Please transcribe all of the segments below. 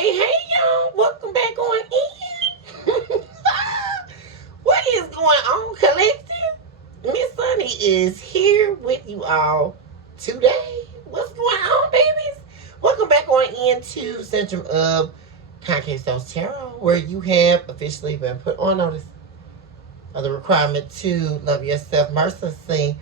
Hey, y'all. Welcome back on in. What is going on, collective? Miss Sunny is here with you all today. What's going on, babies? Welcome back on into Centrum of Concave Stones Tarot, where you have officially been put on notice of the requirement to love yourself mercilessly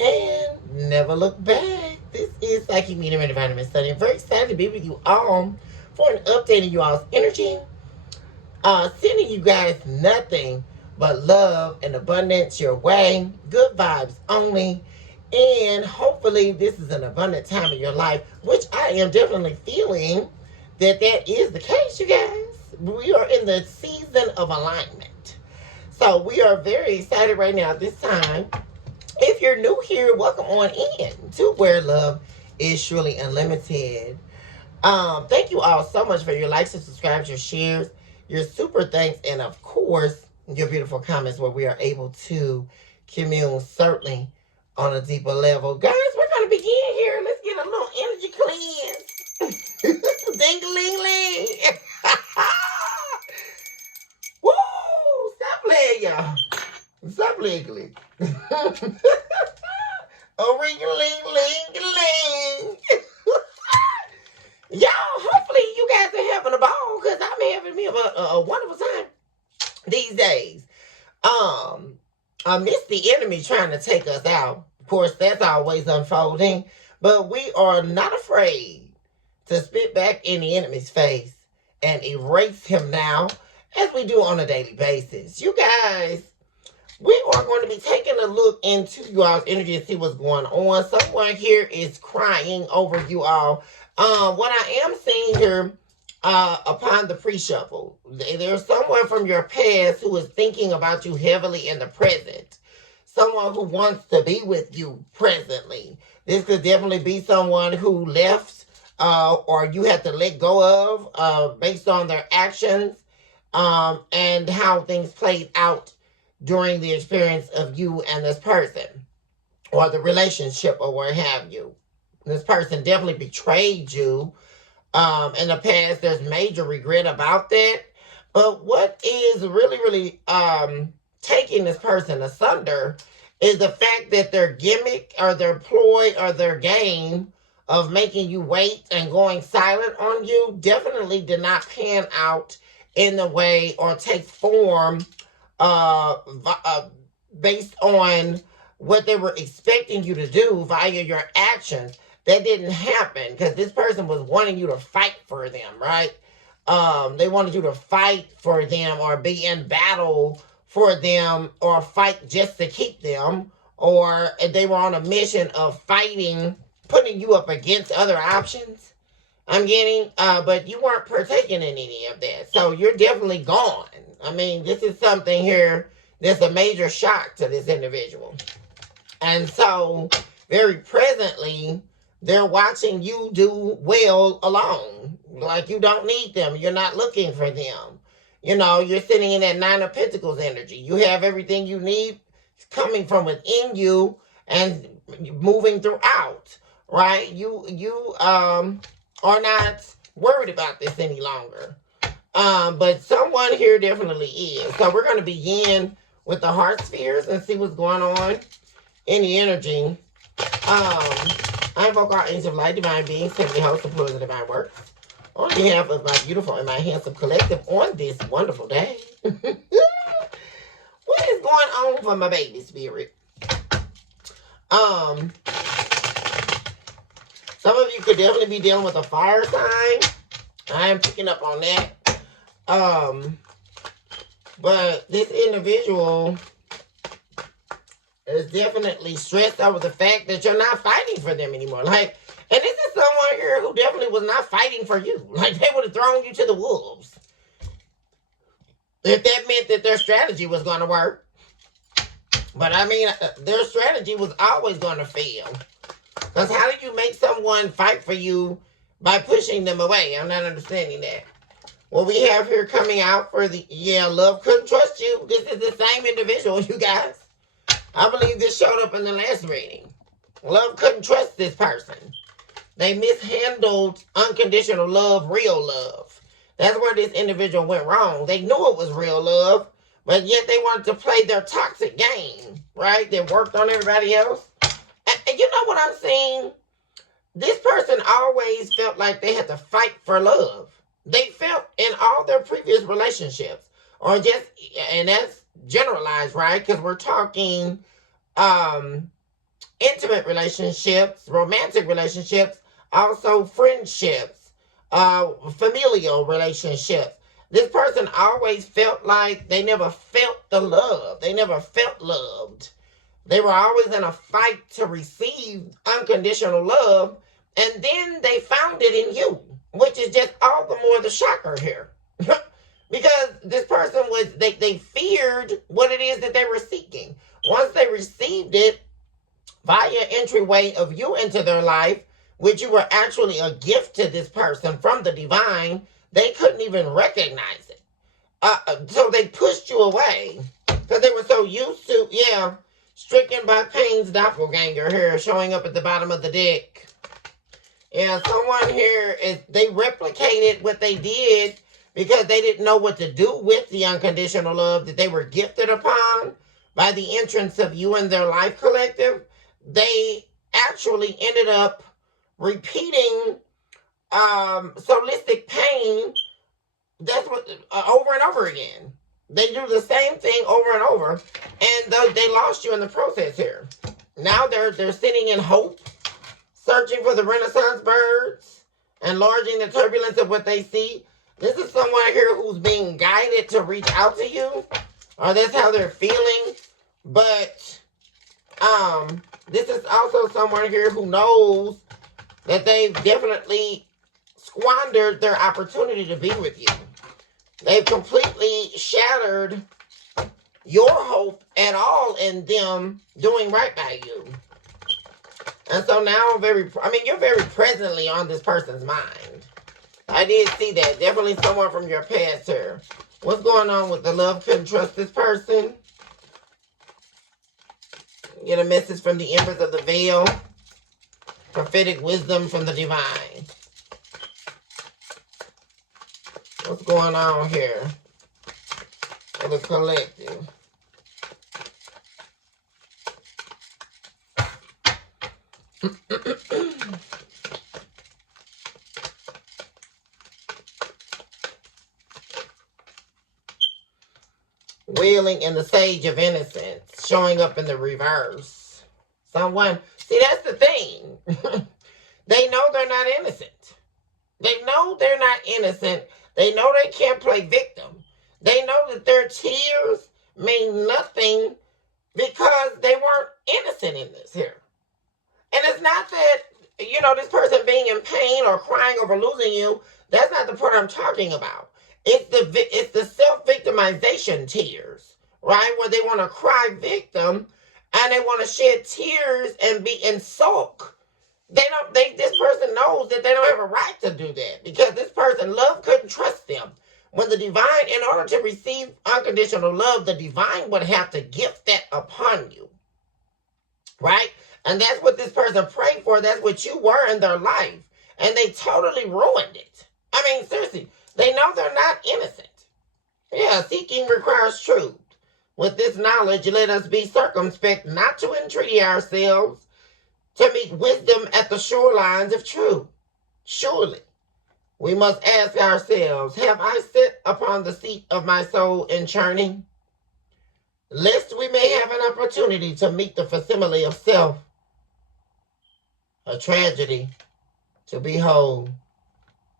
and never look back. This is Psychic Medium and Divine Miss Sunny. I'm very excited to be with you all for an update of you all's energy. Sending you guys nothing but love and abundance your way. Good vibes only. And hopefully this is an abundant time in your life, which I am definitely feeling that is the case, you guys. We are in the season of alignment. So we are very excited right now at this time. If you're new here, welcome on in to Where Love is Truly Unlimited. Thank you all so much for your likes and subscribes, your shares, your super thanks, and of course, your beautiful comments where we are able to commune certainly on a deeper level. Guys, we're going to begin here. Let's get a little energy cleanse. Ding-a-ling-ling. Woo! Stop playing, y'all. Stop playing. Oh, ring-a-ling-ling-a-ling. Y'all, hopefully you guys are having a ball because I'm having me a wonderful time these days. Amidst the enemy trying to take us out. Of course, that's always unfolding. But we are not afraid to spit back in the enemy's face and erase him now, as we do on a daily basis. You guys, we are going to be taking a look into you all's energy and see what's going on. Someone here is crying over you all. What I am seeing here, upon the pre-shuffle, there's someone from your past who is thinking about you heavily in the present. Someone who wants to be with you presently. This could definitely be someone who left, or you had to let go of, based on their actions, and how things played out during the experience of you and this person, or the relationship, or what have you. This person definitely betrayed you in the past. There's major regret about that. But what is really taking this person asunder is the fact that their gimmick or their ploy or their game of making you wait and going silent on you definitely did not pan out in the way or take form based on what they were expecting you to do via your actions. That didn't happen because this person was wanting you to fight for them, right? They wanted you to fight for them or be in battle for them or fight just to keep them, or they were on a mission of fighting, putting you up against other options. I'm getting, but you weren't partaking in any of that. So you're definitely gone. I mean, this is something here that's a major shock to this individual. And so very presently, they're watching you do well alone. Like you don't need them. You're not looking for them. You know, you're sitting in that Nine of Pentacles energy. You have everything you need coming from within you and moving throughout, right? You are not worried about this any longer. But someone here definitely is. So we're going to begin with the heart spheres and see what's going on in the energy. I invoke our angels of light, divine beings, heavenly hosts, and pillars of divine works on behalf of my beautiful and my handsome collective on this wonderful day. What is going on for my baby spirit? Some of you could definitely be dealing with a fire sign. I am picking up on that. But this individual is definitely stressed over the fact that you're not fighting for them anymore. Like, and this is someone here who definitely was not fighting for you. Like, they would have thrown you to the wolves if that meant that their strategy was going to work. But I mean, their strategy was always going to fail. Because how do you make someone fight for you by pushing them away? I'm not understanding that. What we have here coming out for the, love couldn't trust you. This is the same individual, you guys. I believe this showed up in the last reading. Love couldn't trust this person. They mishandled unconditional love, real love. That's where this individual went wrong. They knew it was real love, but yet they wanted to play their toxic game, right? They worked on everybody else. And you know what I'm saying? This person always felt like they had to fight for love. They felt in all their previous relationships, or just, and that's generalized, right? Because we're talking intimate relationships, romantic relationships, also friendships, familial relationships. This person always felt like they never felt the love. They never felt loved. They were always in a fight to receive unconditional love, and then they found it in you, which is just all the more the shocker here. Because this person was, they feared what it is that they were seeking. Once they received it via entryway of you into their life, which you were actually a gift to this person from the divine, they couldn't even recognize it. So they pushed you away because they were so used to, stricken by pain's doppelganger here showing up at the bottom of the deck. Yeah, someone here, they replicated what they did because they didn't know what to do with the unconditional love that they were gifted upon by the entrance of you in their life collective. They actually ended up repeating solistic pain. That's what over and over again. They do the same thing over and over, and they lost you in the process here. Now they're sitting in hope, searching for the Renaissance birds, enlarging the turbulence of what they see. This is someone here who's being guided to reach out to you, or that's how they're feeling. But this is also someone here who knows that they've definitely squandered their opportunity to be with you. They've completely shattered your hope at all in them doing right by you. And so now you're very presently on this person's mind. I did see that. Definitely someone from your past here. What's going on with the love? Couldn't trust this person. Get a message from the Empress of the Veil. Prophetic wisdom from the divine. What's going on here for the collective? Wailing in the Sage of Innocence, showing up in the reverse. See, that's the thing. They know they're not innocent. They know they're not innocent. They know they can't play victim. They know that their tears mean nothing because they weren't innocent in this here. And it's not that, this person being in pain or crying over losing you. That's not the part I'm talking about. It's the self-victimization tears, right? Where they want to cry victim and they want to shed tears and sulk. This person knows that they don't have a right to do that because this person, love couldn't trust them. When the divine, in order to receive unconditional love, the divine would have to gift that upon you, right? And that's what this person prayed for. That's what you were in their life. And they totally ruined it. I mean, seriously, they know they're not innocent. Yeah, seeking requires truth. With this knowledge, let us be circumspect not to entreaty ourselves to meet wisdom at the shorelines of truth. Surely, we must ask ourselves, have I sit upon the seat of my soul in churning? Lest we may have an opportunity to meet the facsimile of self. A tragedy to behold.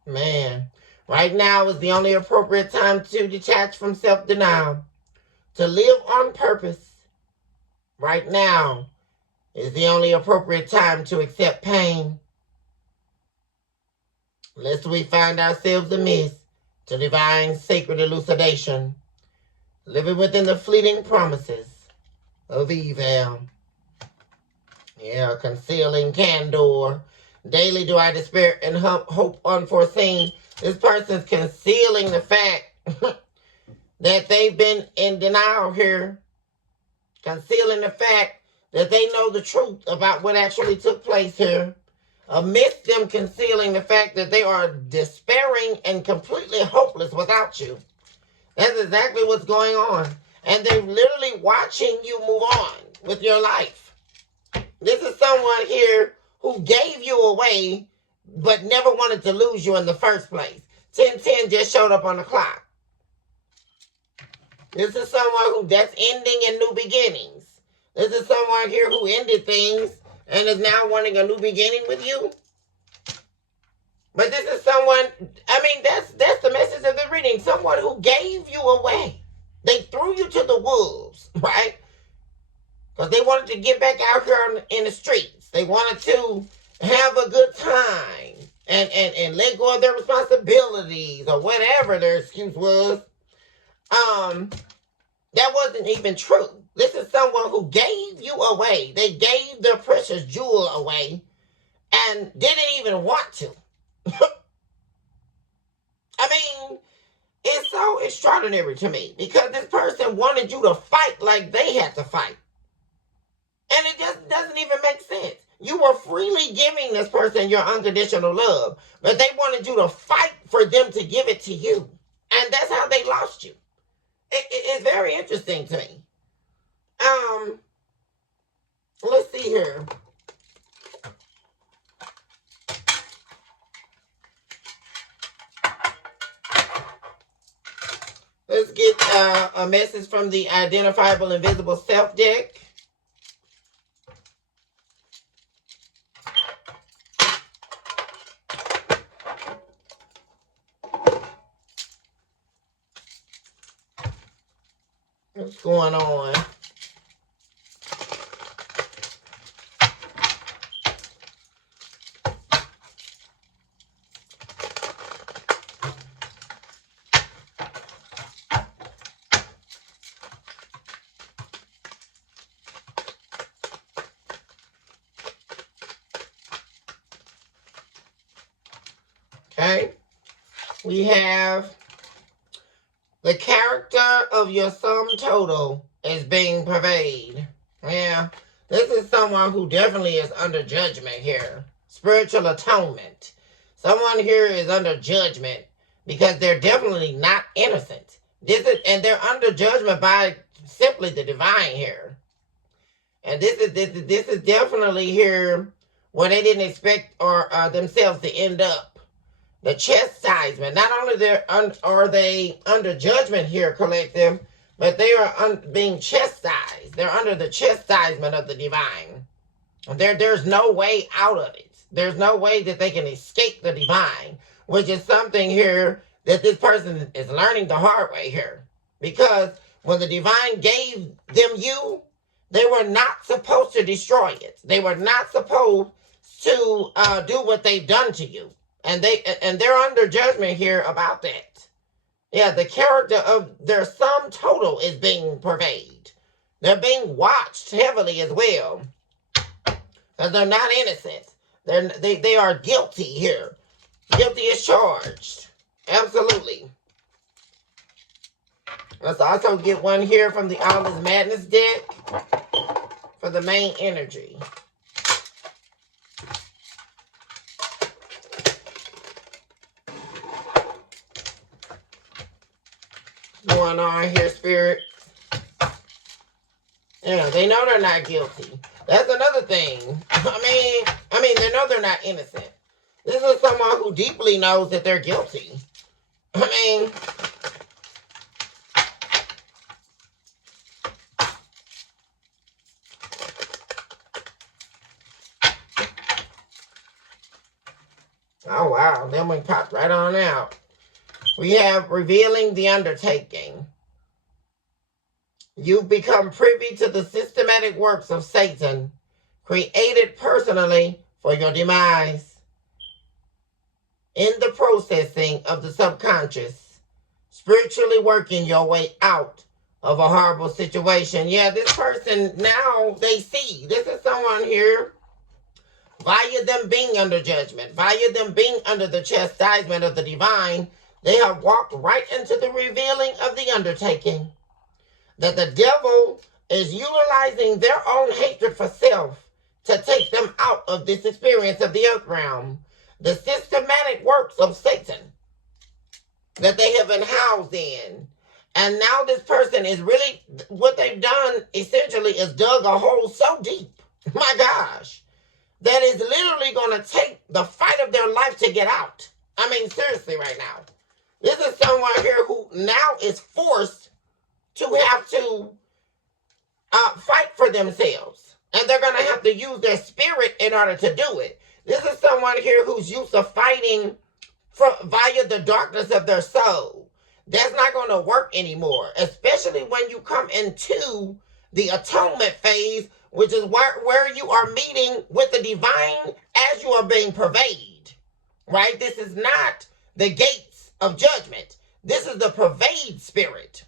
Man, right now is the only appropriate time to detach from self-denial, to live on purpose. Right now is the only appropriate time to accept pain, lest we find ourselves amiss to divine sacred elucidation, living within the fleeting promises of evil. Yeah, concealing candor. Daily do I despair and hope unforeseen. This person's concealing the fact that they've been in denial here. Concealing the fact that they know the truth about what actually took place here. amidst them concealing the fact that they are despairing and completely hopeless without you. That's exactly what's going on. And they're literally watching you move on with your life. This is someone here who gave you away but never wanted to lose you in the first place. 1010 just showed up on the clock. This is someone that's ending in new beginnings. This is someone here who ended things and is now wanting a new beginning with you. But this is someone, that's the message of the reading. Someone who gave you away. They threw you to the wolves, right? Because they wanted to get back out here in the streets. They wanted to have a good time and let go of their responsibilities or whatever their excuse was. That wasn't even true. This is someone who gave you away. They gave their precious jewel away and didn't even want to. It's so extraordinary to me because this person wanted you to fight like they had to fight. And it just doesn't even make sense. You were freely giving this person your unconditional love, but they wanted you to fight for them to give it to you. And that's how they lost you. It's very interesting to me. Let's see here. Let's get a message from the Identifiable Invisible Self deck. What's going on? Okay, we have the character of your sum total is being pervaded. Yeah, this is someone who definitely is under judgment here. Spiritual atonement. Someone here is under judgment because they're definitely not innocent. And they're under judgment by simply the divine here. And this is definitely here where they didn't expect themselves to end up. The chastisement. Not only are they under judgment here, collective, but they are being chastised. They're under the chastisement of the divine. There's no way out of it. There's no way that they can escape the divine, which is something here that this person is learning the hard way here. Because when the divine gave them you, they were not supposed to destroy it. They were not supposed to do what they've done to you. And they're under judgment here about that. Yeah, the character of their sum total is being pervaded. They're being watched heavily as well. Because they're not innocent. They are guilty here. Guilty as charged. Absolutely. Let's also get one here from the All Is Madness deck for the main energy. Going on here, Spirit. Yeah, they know they're not guilty. That's another thing. They know they're not innocent. This is someone who deeply knows that they're guilty. Oh, wow. Then we popped right on out. We have revealing the undertaking. You've become privy to the systematic works of Satan, created personally for your demise. In the processing of the subconscious, spiritually working your way out of a horrible situation. Yeah, this person now, they see. This is someone here, via them being under judgment, via them being under the chastisement of the divine, they have walked right into the revealing of the undertaking. That the devil is utilizing their own hatred for self to take them out of this experience of the earth realm. The systematic works of Satan that they have been housed in. And now this person is really, what they've done essentially is dug a hole so deep, my gosh, that is literally going to take the fight of their life to get out. I mean, seriously, right now. This is someone here who now is forced to have to fight for themselves. And they're going to have to use their spirit in order to do it. This is someone here who's used to fighting via the darkness of their soul. That's not going to work anymore, especially when you come into the atonement phase, which is where you are meeting with the divine as you are being pervaded, right? This is not the gates of judgment. This is the pervade spirit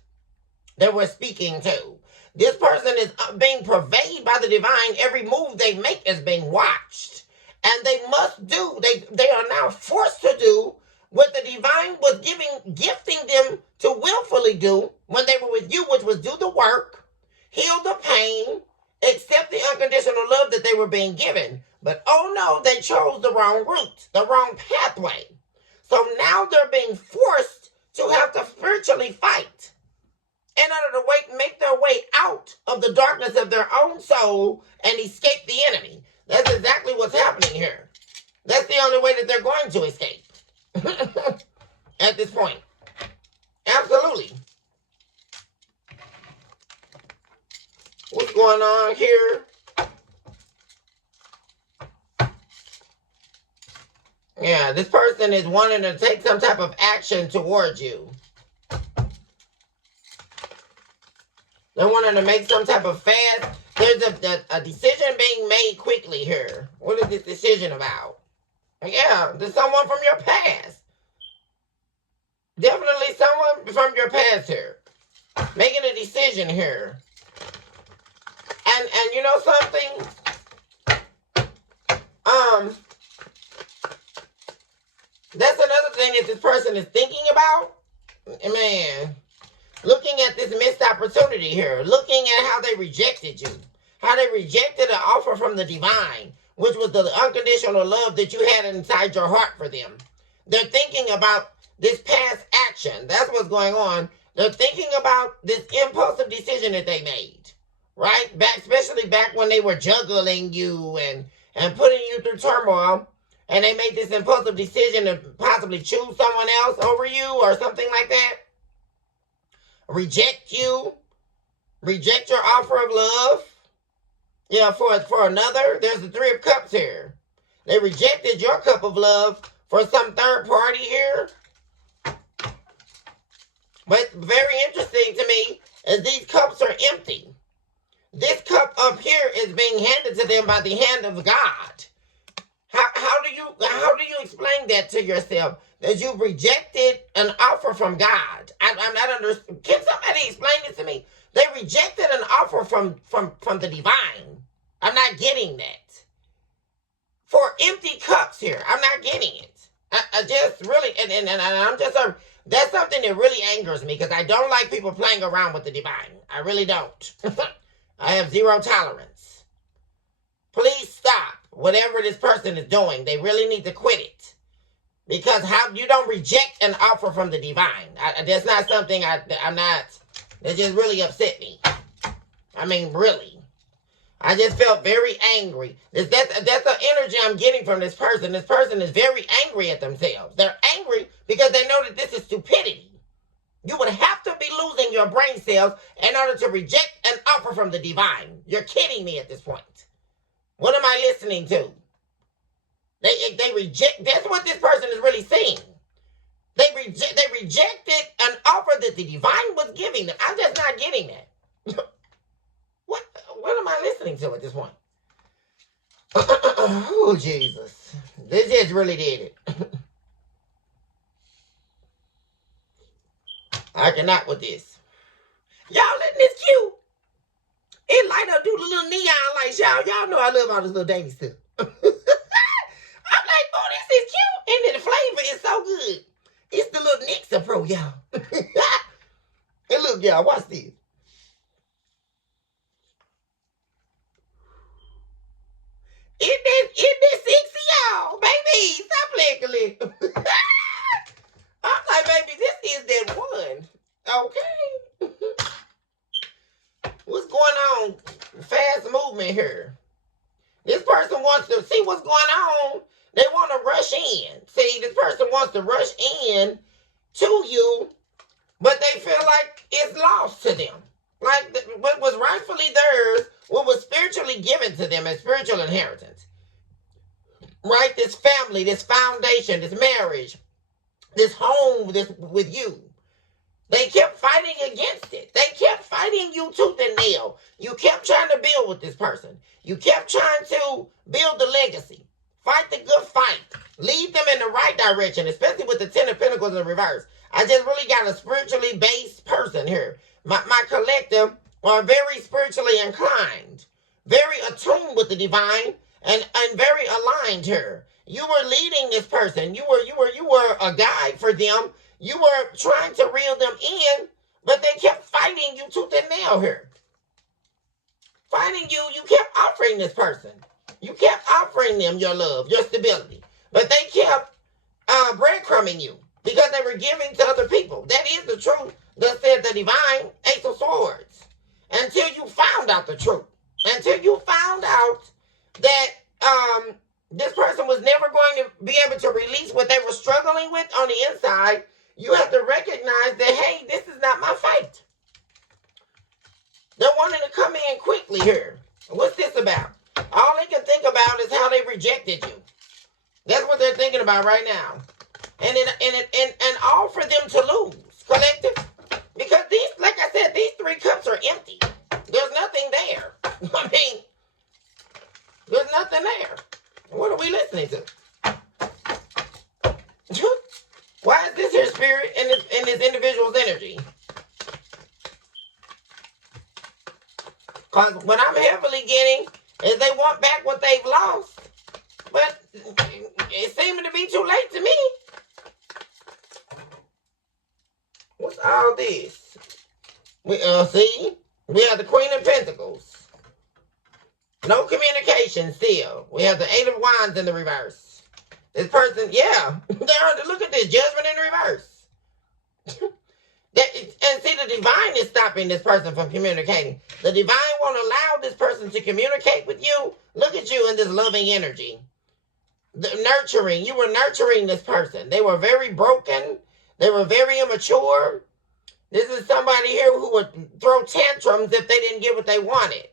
that we're speaking to. This person is being pervaded by the divine. Every move they make is being watched. And they must do, they are now forced to do what the divine was gifting them to willfully do when they were with you, which was do the work, heal the pain, accept the unconditional love that they were being given. But oh no, they chose the wrong route, the wrong pathway. So now they're being forced to have to spiritually fight in order to make their way out of the darkness of their own soul and escape the enemy. That's exactly what's happening here. That's the only way that they're going to escape at this point. Absolutely. What's going on here? Yeah, this person is wanting to take some type of action towards you. They're wanting to make some type of fast. There's a decision being made quickly here. What is this decision about? Yeah, there's someone from your past. Definitely someone from your past here. Making a decision here. And you know something? That's another thing that this person is thinking about. Man, looking at this missed opportunity here. Looking at how they rejected you. How they rejected an offer from the divine, which was the unconditional love that you had inside your heart for them. They're thinking about this past action. That's what's going on. They're thinking about this impulsive decision that they made, right? Especially back when they were juggling you and putting you through turmoil, and they made this impulsive decision to possibly choose someone else over you or something like that. Reject you. Reject your offer of love. Yeah, for another. There's the Three of Cups here. They rejected your cup of love for some third party here. But very interesting to me is these cups are empty. This cup up here is being handed to them by the hand of God. How do you explain that to yourself? That you rejected an offer from God. I'm not understanding. Can somebody explain this to me? They rejected an offer from the divine. I'm not getting that. For empty cups here, I'm not getting it. I just really, and I'm just, that's something that really angers me because I don't like people playing around with the divine. I really don't. I have zero tolerance. Please stop whatever this person is doing. They really need to quit it. Because how you don't reject an offer from the divine. That's not something I'm not, that just really upset me. I mean, really. I just felt very angry. That's the energy I'm getting from this person. This person is very angry at themselves. They're angry because they know that this is stupidity. You would have to be losing your brain cells in order to reject an offer from the divine. You're kidding me at this point. What am I listening to? They reject. That's what this person is really saying. They rejected an offer that the divine was giving them. I'm just not getting that. What am I listening to at this point? Oh, Jesus. This just really did it. I cannot with this. Y'all, isn't this cute? It light up, do the little neon lights, y'all. Y'all know I love all this little dainty stuff. I'm like, oh, this is cute. And then the flavor is so good. It's the little Nixon Pro, y'all. And look, y'all, watch this. Isn't this sexy, y'all? Baby, stop playing, Collective. I'm like, baby, this is that one. Okay. What's going on? Fast movement here. This person wants to see what's going on. They want to rush in. See, this person wants to rush in to you, but they feel like it's lost to them. Like what was rightfully theirs, what was spiritually given to them as spiritual inheritance. Right? This family, this foundation, this marriage, this home, this with you. They kept fighting against it. They kept fighting you tooth and nail. You kept trying to build with this person. You kept trying to build the legacy. Fight the good fight. Lead them in the right direction, especially with the Ten of Pentacles in reverse. I just really got a spiritually based person here. My collective are very spiritually inclined, very attuned with the divine, and very aligned here. You were leading this person. You were a guide for them. You were trying to reel them in, but they kept fighting you tooth and nail here. Fighting you, you kept offering this person. You kept offering them your love, your stability. But they kept breadcrumbing you because they were giving to other people. That is the truth. That said the divine Ace of Swords. Until you found out the truth. Until you found out that this person was never going to be able to release what they were struggling with on the inside, you have to recognize that, hey, this is not my fight. They're wanting to come in quickly here. What's this about? All they can think about is how they rejected you. That's what they're thinking about right now. And all for them to lose, collective. Because these, like I said, these 3 cups are empty. There's nothing there. I mean, there's nothing there. What are we listening to? Why is this here spirit in this individual's energy? Because what I'm heavily getting is they want back what they've lost. But it's seeming to be too late to me. What's all this? We have the Queen of Pentacles. No communication still. We have the 8 of Wands in the reverse. This person, yeah. Look at this judgment in reverse. And see, the divine is stopping this person from communicating. The divine won't allow this person to communicate with you. Look at you in this loving energy. The nurturing. You were nurturing this person. They were very broken. They were very immature. This is somebody here who would throw tantrums if they didn't get what they wanted.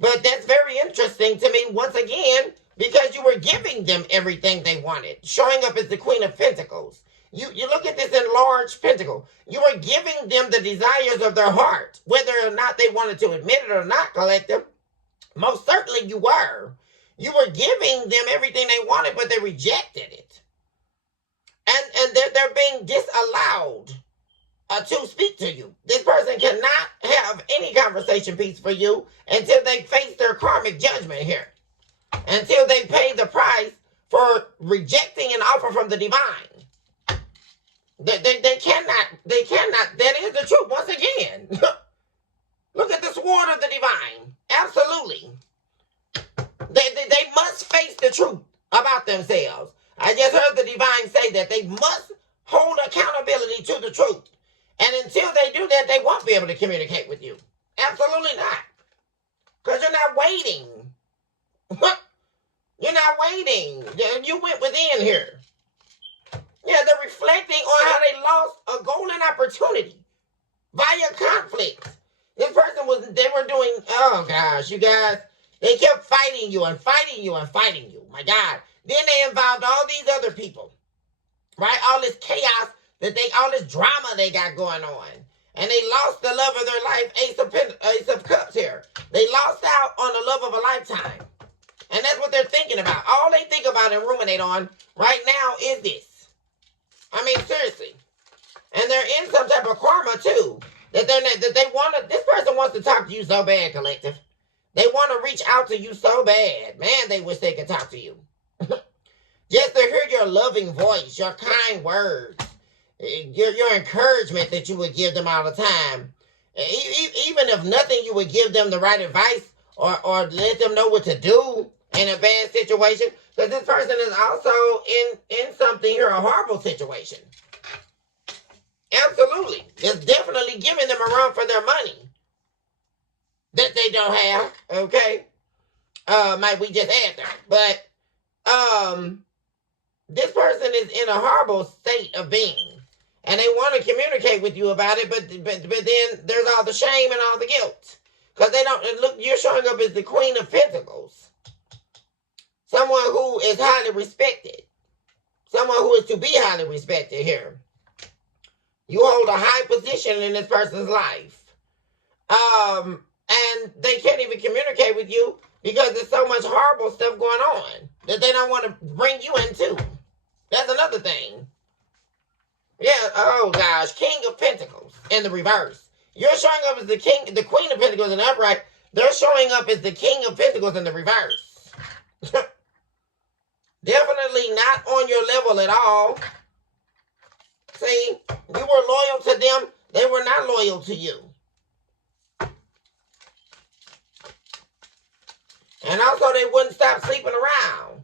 But that's very interesting to me, once again, because you were giving them everything they wanted. Showing up as the Queen of Pentacles. You look at this enlarged pentacle. You were giving them the desires of their heart. Whether or not they wanted to admit it or not, collective. Most certainly you were. You were giving them everything they wanted, but they rejected it. And they're being disallowed to speak to you. This person cannot have any conversation piece for you until they face their karmic judgment here. Until they pay the price for rejecting an offer from the divine. They cannot, that is the truth once again. Look at the sword of the divine. Absolutely. They must face the truth about themselves. I just heard the divine say that they must hold accountability to the truth. And until they do that, they won't be able to communicate with you. Absolutely not. Because you're not waiting. You're not waiting. You went within here. Yeah, they're reflecting on how they lost a golden opportunity via conflict. This person they were doing, oh gosh, you guys, they kept fighting you and fighting you and fighting you. My God. Then they involved all these other people, right? All this chaos, all this drama they got going on. And they lost the love of their life, Ace of Cups here. They lost out on the love of a lifetime. And that's what they're thinking about. All they think about and ruminate on right now is this. I mean, seriously. And they're in some type of karma, too. That they want to, this person wants to talk to you so bad, collective. They want to reach out to you so bad. Man, they wish they could talk to you. Just to hear your loving voice, your kind words, your encouragement that you would give them all the time. Even if nothing, you would give them the right advice or let them know what to do in a bad situation. Because this person is also in something here, a horrible situation. Absolutely. It's definitely giving them a run for their money that they don't have. Okay. Might we just add that. But this person is in a horrible state of being. And they want to communicate with you about it, but then there's all the shame and all the guilt. Because they don't look, you're showing up as the Queen of Pentacles. Someone who is highly respected. Someone who is to be highly respected here. You hold a high position in this person's life. And they can't even communicate with you because there's so much horrible stuff going on that they don't want to bring you into. That's another thing. Yeah, oh gosh, King of Pentacles in the reverse. You're showing up as the Queen of Pentacles in the upright. They're showing up as the King of Pentacles in the reverse. Definitely not on your level at all. See, you were loyal to them. They were not loyal to you. And also, they wouldn't stop sleeping around.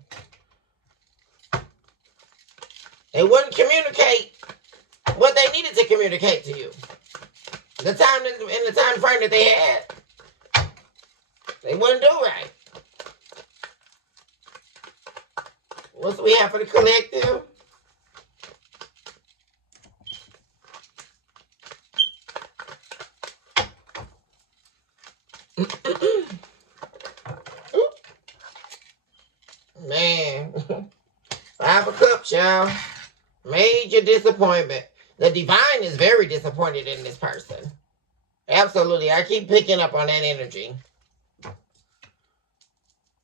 They wouldn't communicate what they needed to communicate to you. In the time frame that they had, they wouldn't do right. What do we have for the collective? Man, 5 of Cups, y'all. Major disappointment. The divine is very disappointed in this person. Absolutely. I keep picking up on that energy.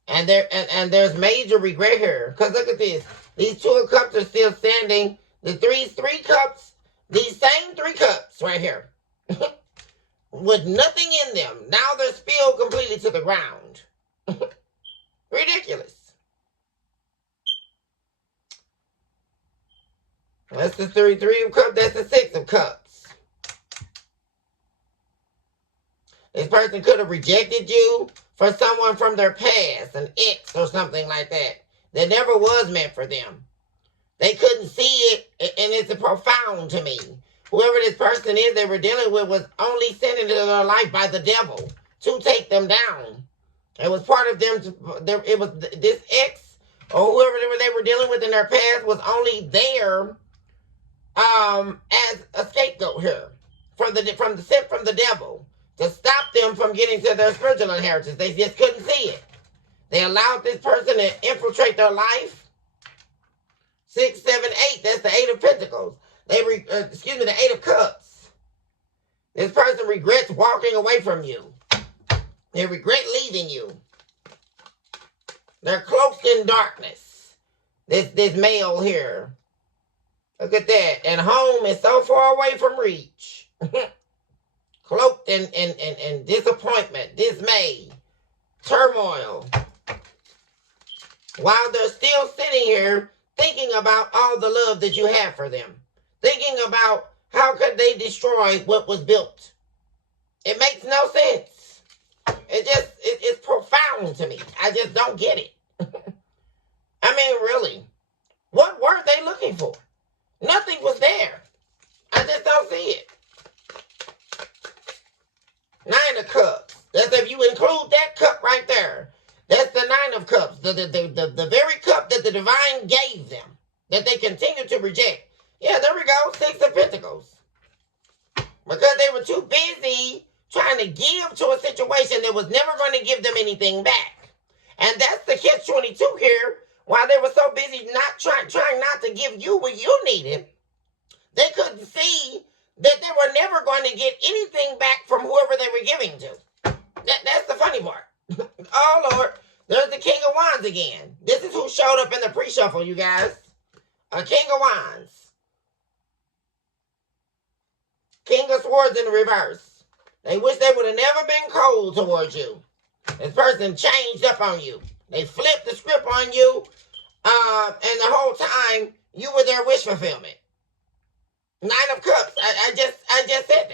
And there's major regret here. Because look at this. These 2 of Cups are still standing. The three cups, these same 3 cups right here. With nothing in them. Now they're spilled completely to the ground. Ridiculous. That's the 3 of Cups. That's the 6 of Cups. This person could have rejected you for someone from their past, an ex or something like that never was meant for them. They couldn't see it, and it's profound to me. Whoever this person is they were dealing with was only sent into their life by the devil to take them down. It was part of them. It was this ex or whoever they were dealing with in their past was only there as a scapegoat here from the devil to stop them from getting to their spiritual inheritance. They just couldn't see it. They allowed this person to infiltrate their life. 6, 7, 8. That's the 8 of Pentacles. The 8 of Cups. This person regrets walking away from you. They regret leaving you. They're cloaked in darkness. This male here. Look at that. And home is so far away from reach. Cloaked in disappointment, dismay, turmoil. While they're still sitting here thinking about all the love that you have for them. Thinking about how could they destroy what was built. It makes no sense. It's profound to me. I just don't get it. I mean, really. What were they looking for? Nothing was there. I just don't see it. 9 of Cups. That's if you include that cup right there. That's the 9 of Cups. The very cup that the divine gave them. That they continue to reject. Yeah, there we go. 6 of Pentacles. Because they were too busy trying to give to a situation that was never going to give them anything back. And that's the catch-22 here. While they were so busy not trying not to give you what you needed, they couldn't see that they were never going to get anything back from whoever they were giving to. That's the funny part. Oh, Lord. There's the King of Wands again. This is who showed up in the pre-shuffle, you guys. A King of Wands. King of Swords in the reverse. They wish they would have never been cold towards you. This person changed up on you. They flipped the script on you. And the whole time, you were their wish fulfillment. 9 of Cups. I just said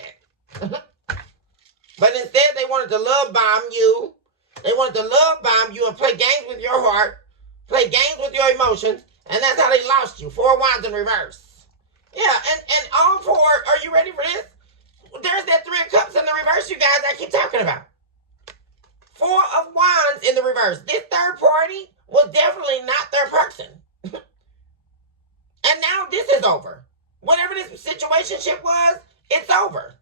that. But instead, they wanted to love bomb you. They wanted to love bomb you and play games with your heart, play games with your emotions, and that's how they lost you. 4 wands in reverse. Yeah, and all 4, are you ready for this? There's that 3 of cups in the reverse, you guys, I keep talking about. 4 of wands in the reverse. This third party was definitely not their person. And now this is over. Whatever this situationship was, it's over.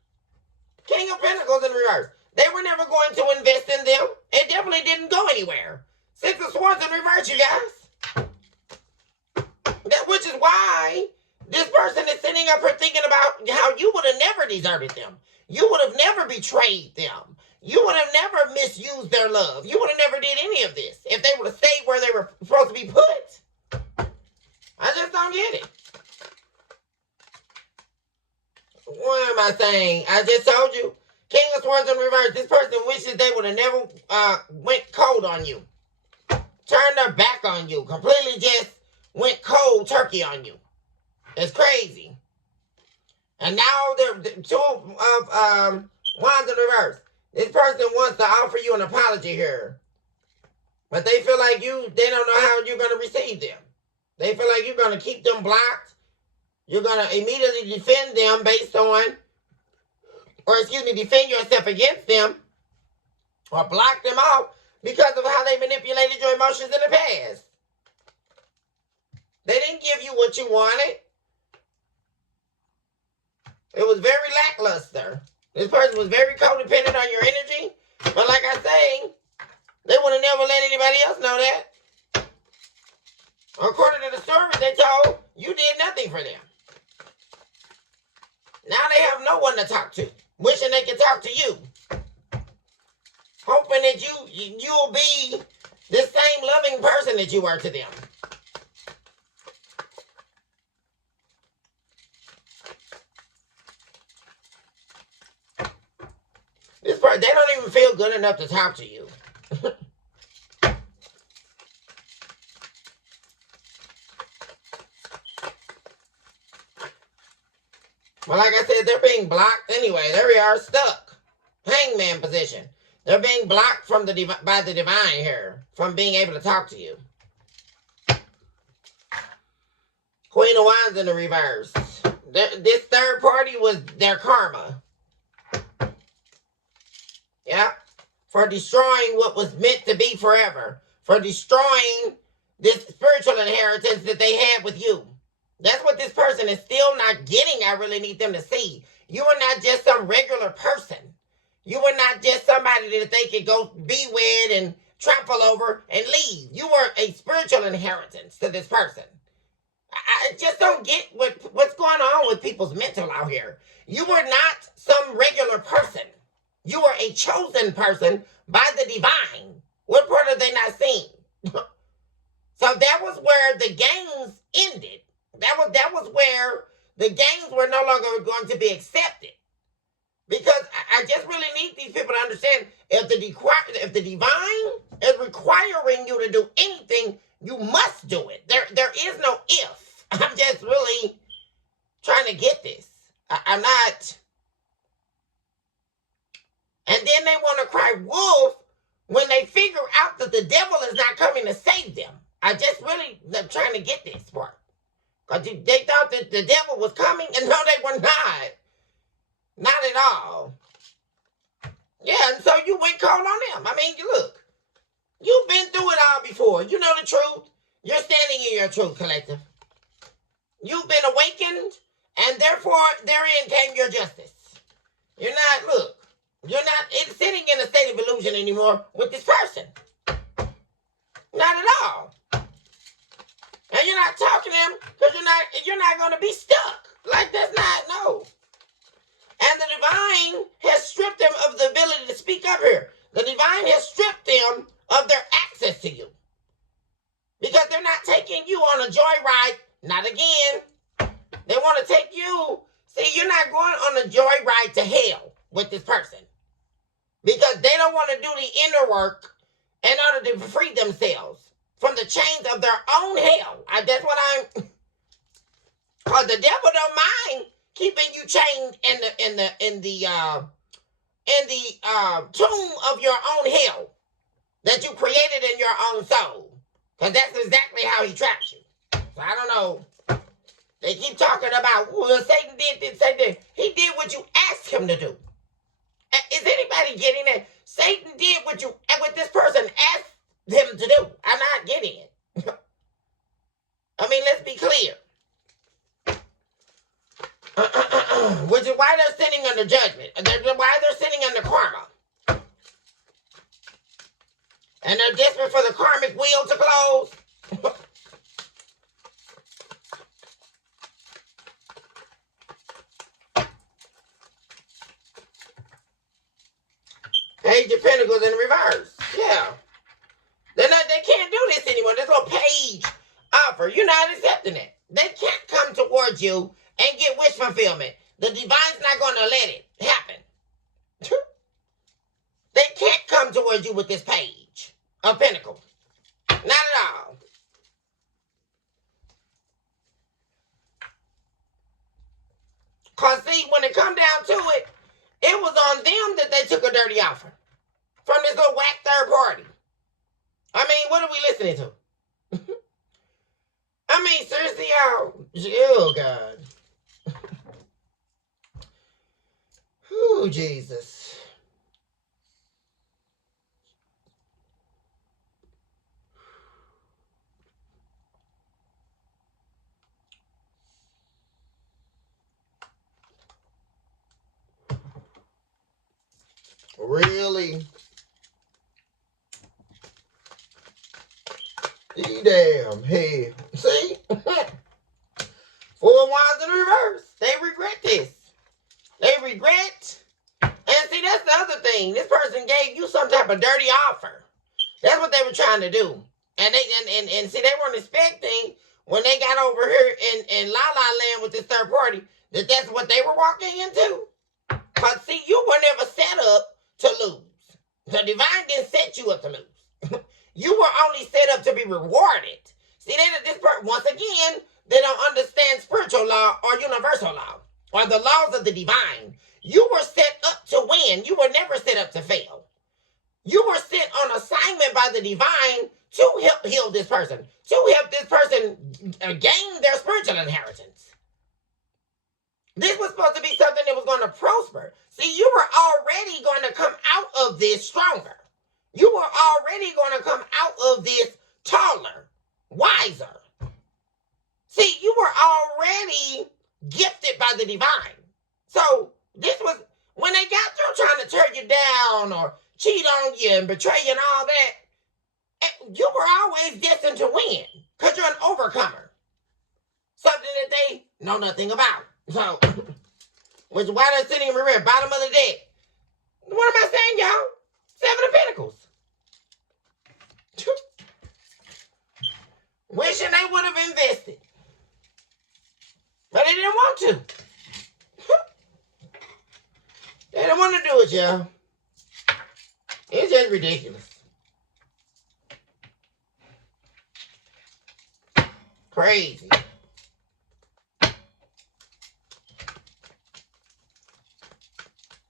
King of Pentacles in reverse. They were never going to invest in them. It definitely didn't go anywhere. 6 of Swords in reverse, you guys. Which is why this person is sitting up here thinking about how you would have never deserted them. You would have never betrayed them. You would have never misused their love. You would have never did any of this if they would have stayed where they were supposed to be put. I just don't get it. What am I saying? I just told you. King of Swords in reverse. This person wishes they would have never went cold on you. Turned their back on you. Completely just went cold turkey on you. It's crazy. And now they're 2 of wands in reverse. This person wants to offer you an apology here. But they feel like they don't know how you're going to receive them. They feel like you're going to keep them blocked. You're going to immediately defend them based on, defend yourself against them or block them off because of how they manipulated your emotions in the past. They didn't give you what you wanted. It was very lackluster. This person was very codependent on your energy. But like I say, they would have never let anybody else know that. According to the story they told, you did nothing for them. Now they have no one to talk to. Wishing they could talk to you. Hoping that you'll be the same loving person that you were to them. This part, they don't even feel good enough to talk to you. Well, like I said, they're being blocked anyway. There we are, stuck. Hangman position. They're being blocked from by the divine here, from being able to talk to you. Queen of Wands in the reverse. This third party was their karma. Yeah. For destroying what was meant to be forever. For destroying this spiritual inheritance that they had with you. That's what this person is still not getting. I really need them to see. You are not just some regular person. You are not just somebody that they could go be with and trample over and leave. You are a spiritual inheritance to this person. I just don't get what's going on with people's mental out here. You are not some regular person. You are a chosen person by the divine. What part are they not seeing? So that was where the games ended. That was where the games were no longer going to be accepted. Because I just really need these people to understand, if the divine is requiring you to do anything, you must do it. There is no if. I'm just really trying to get this. I'm not. And then they want to cry wolf when they figure out that the devil is not coming to save them. I just really am trying to get this part. Because they thought that the devil was coming, and no, they were not. Not at all. Yeah, and so you went cold on them. I mean, look. You've been through it all before. You know the truth. You're standing in your truth, collective. You've been awakened, and therefore, therein came your justice. You're not sitting in a state of illusion anymore with this person. Not at all. And you're not talking to them because you're not going to be stuck. Like, that's not, no. And the divine has stripped them of the ability to speak up here. The divine has stripped them of their access to you. Because they're not taking you on a joyride. Not again. They want to take you. See, you're not going on a joyride to hell with this person. Because they don't want to do the inner work in order to free themselves from the chains of their own hell. That's what I'm. Because the devil don't mind keeping you chained in the tomb of your own hell. that you created in your own soul. Because that's exactly how he traps you. So I don't know. They keep talking about, well, Satan did this, Satan did. He did what you asked him to do. Is anybody getting it? Satan did what this person asked him to do. I'm not getting it. I mean, let's be clear. Which is why they're sitting under judgment. Why they're sitting under karma. And they're desperate for the karmic wheel to close. Page of Pentacles in reverse. Yeah. They can't do this anymore. This little page offer. You're not accepting it. They can't come towards you and get wish fulfillment. The divine's not going to let it happen. They can't come towards you with this page of Pentacles. Not at all. Because see, when it come down to it, it was on them that they took a dirty offer. From this little whack third party. I mean, what are we listening to? I mean, seriously, y'all. Oh, God. Oh, Jesus. Really? Damn, hey. See? 4 wands in reverse. They regret this. They regret. And see, that's the other thing. This person gave you some type of dirty offer. That's what they were trying to do. And see, they weren't expecting when they got over here in La La Land with this third party that's what they were walking into. But see, you were never set up to lose. The divine didn't set you up to lose. You were only set up to be rewarded. See, once again, they don't understand spiritual law or universal law or the laws of the divine. You were set up to win. You were never set up to fail. You were sent on assignment by the divine to help heal this person, to help this person gain their spiritual inheritance. This was supposed to be something that was going to prosper. See, you were already going to come out of this stronger. You were already going to come out of this taller, wiser. See, you were already gifted by the divine. So this was, when they got through trying to tear you down or cheat on you and betray you and all that, you were always destined to win because you're an overcomer. Something that they know nothing about. So, which is why they're sitting in the rear, bottom of the deck. What am I saying, y'all? 7 of Pentacles. Wishing they would have invested. But they didn't want to. They didn't want to do it, y'all. It's just ridiculous. Crazy.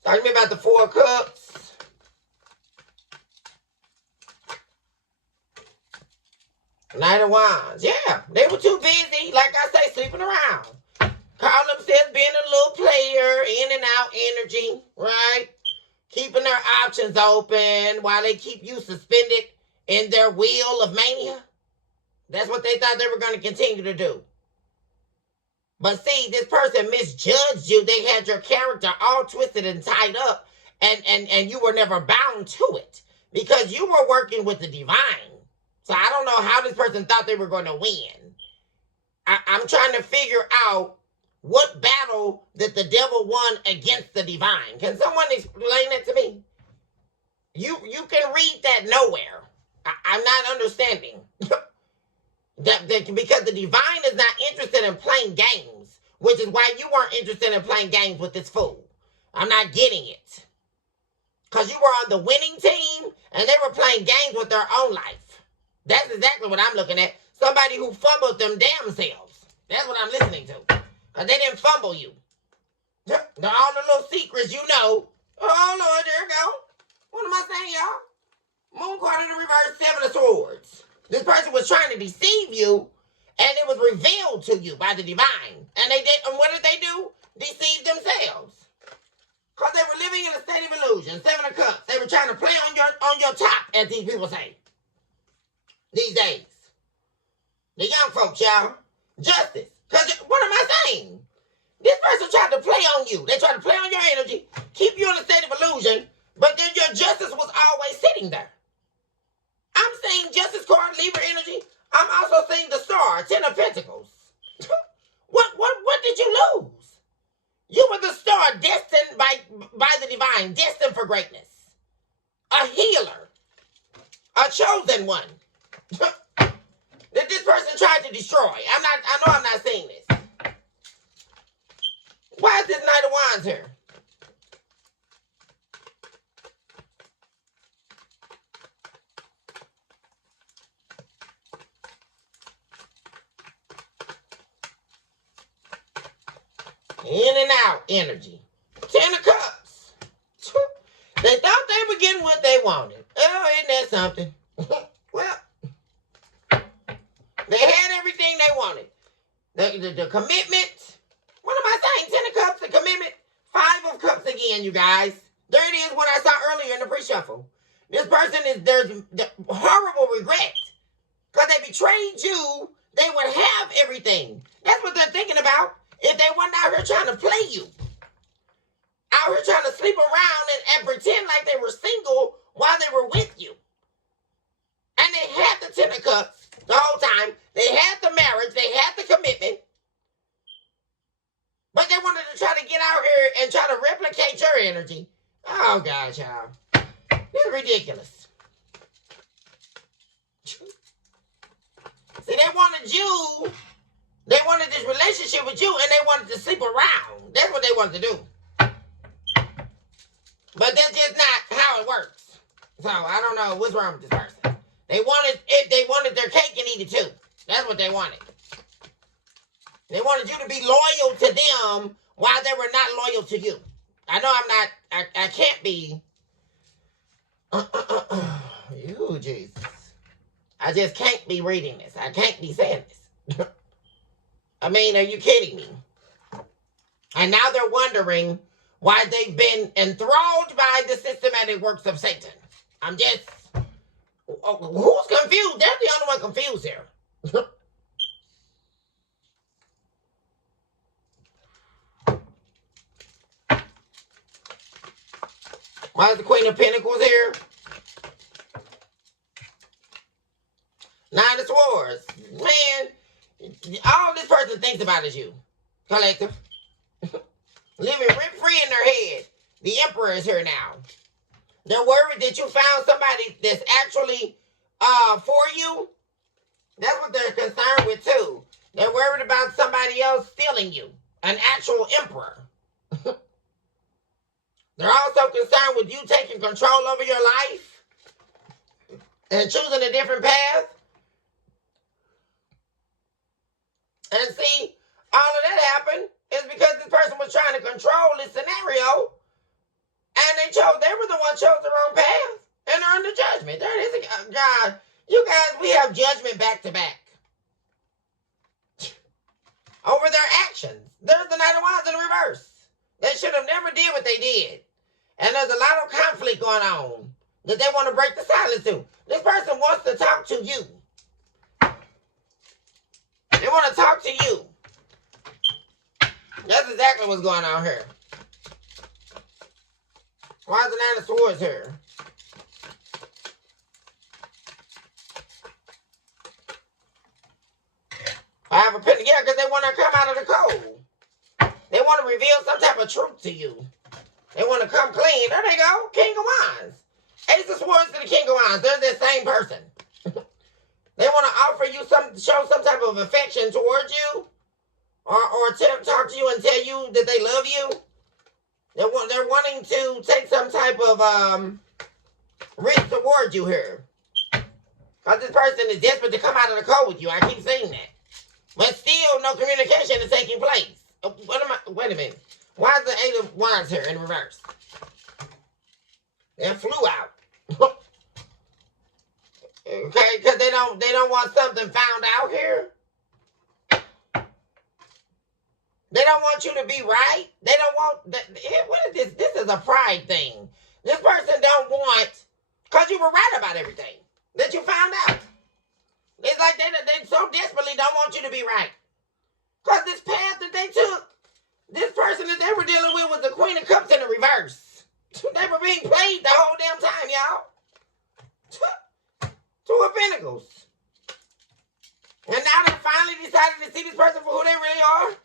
Talk to me about the 4 of Cups. Knight of Wands. Yeah, they were too busy, like I say, sleeping around. Call themselves being a little player, in and out energy, right? Keeping their options open while they keep you suspended in their wheel of mania. That's what they thought they were going to continue to do. But see, this person misjudged you. They had your character all twisted and tied up, and you were never bound to it because you were working with the divine. So I don't know how this person thought they were going to win. I'm trying to figure out what battle that the devil won against the divine. Can someone explain it to me? You can read that nowhere. I'm not understanding. Because the divine is not interested in playing games, which is why you weren't interested in playing games with this fool. I'm not getting it. Because you were on the winning team, and they were playing games with their own life. That's exactly what I'm looking at. Somebody who fumbled them damn selves. That's what I'm listening to. Because they didn't fumble you. All the little secrets you know. Oh, Lord, there you go. What am I saying, y'all? Moon card in the reverse, Seven of Swords. This person was trying to deceive you, and it was revealed to you by the divine. And they did. And what did they do? Deceive themselves. Because they were living in a state of illusion. Seven of Cups. They were trying to play on your top, as these people say. These days. The young folks, y'all. Justice. Because what am I saying? This person tried to play on you. They tried to play on your energy, keep you in a state of illusion, but then your justice was always sitting there. I'm seeing Justice card, Libra energy. I'm also seeing the Star, Ten of Pentacles. What did you lose? You were the star destined by the divine, destined for greatness. A healer. A chosen one. That this person tried to destroy. I know I'm not seeing this. Why is this Knight of Wands here? In and out energy. Ten of Cups. They thought they were getting what they wanted. Oh, isn't that something? Well, they had everything they wanted. The commitment. What am I saying? Ten of Cups, the commitment. Five of Cups again, you guys. There it is, what I saw earlier in the pre-shuffle. This person there's horrible regret. Because they betrayed you, they would have everything. That's what they're thinking about. If they weren't out here trying to play you. Out here trying to sleep around and pretend like they were single while they were with you. And they had the Ten of Cups the whole time. They had the marriage. They had the commitment. But they wanted to try to get out here and try to replicate your energy. Oh, God, y'all. This is ridiculous. See, they wanted you. They wanted this relationship with you, and they wanted to sleep around. That's what they wanted to do. But that's just not how it works. So, I don't know what's wrong with this person. They wanted their cake and eat it too. That's what they wanted. They wanted you to be loyal to them while they were not loyal to you. I know I can't be. You, Jesus. I just can't be reading this. I can't be saying this. I mean, are you kidding me? And now they're wondering why they've been enthralled by the systematic works of Satan. I'm just... Who's confused? They're the only one confused here. Why is the Queen of Pentacles here? Nine of Swords. Man, all this person thinks about is you. Collective. Living rent-free in their head. The Emperor is here now. They're worried that you found somebody that's actually for you. That's what they're concerned with too. They're worried about somebody else stealing you. An actual emperor. They're also concerned with you taking control over your life and choosing a different path. And see, all of that happened is because this person was trying to control this scenario, and they were the one chose the wrong path, and they're under judgment. There it is. God, you guys, we have judgment back to back over their actions. There's the Knight of Wands in reverse. They should have never did what they did. And there's a lot of conflict going on that they want to break the silence to. This person wants to talk to you. They want to talk to you. That's exactly what's going on here. Why is the Nine of Swords here? I have a pen. Yeah, because they want to come out of the cold. They want to reveal some type of truth to you. They want to come clean. There they go. King of Wands. Ace of Swords to the King of Wands. They're the same person. They want to offer you show some type of affection towards you. Or talk to you and tell you that they love you. They're wanting to take some type of risk towards you here. Because this person is desperate to come out of the cold with you. I keep saying that. But still, no communication is taking place. Wait a minute. Why is the Eight of Wands here in reverse? That flew out. Okay, because they don't want something found out here. They don't want you to be right. They don't want what is this? This is a pride thing. This person don't want, because you were right about everything that you found out. It's like they so desperately don't want you to be right. Because this path that they took, this person that they were dealing with was the Queen of Cups in the reverse. They were being played the whole damn time, y'all. Two of Pentacles. And now they finally decided to see this person for who they really are.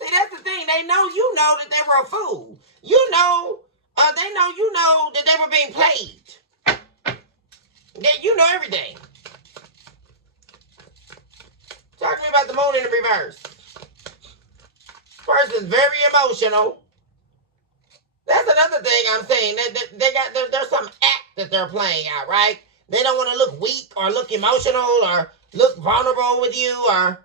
See, that's the thing. They know you know that they were a fool. You know, they know you know that they were being played. That you know everything. Talk to me about the moon in the reverse. Person's very emotional. That's another thing I'm saying. There's some act that they're playing out, right? They don't want to look weak or look emotional or look vulnerable with you or...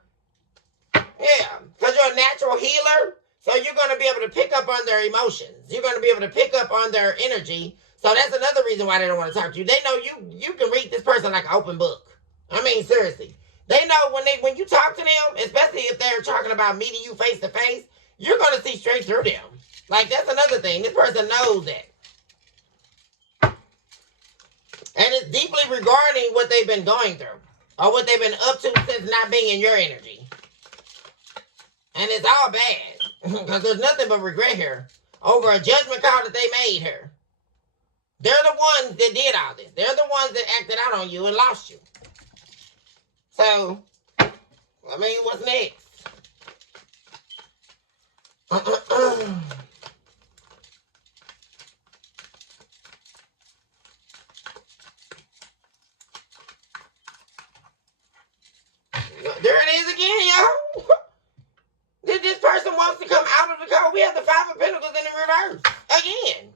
Yeah, because you're a natural healer, so you're going to be able to pick up on their emotions. You're going to be able to pick up on their energy. So that's another reason why they don't want to talk to you. They know you can read this person like an open book. I mean, seriously. They know when you talk to them, especially if they're talking about meeting you face to face, you're going to see straight through them. Like, that's another thing. This person knows that. And it's deeply regarding what they've been going through or what they've been up to since not being in your energy. And it's all bad, because there's nothing but regret here over a judgment call that they made here. They're the ones that did all this. They're the ones that acted out on you and lost you. So, I mean, what's next? There it is again, y'all. This person wants to come out of the code. We have the Five of Pentacles in the reverse. Again.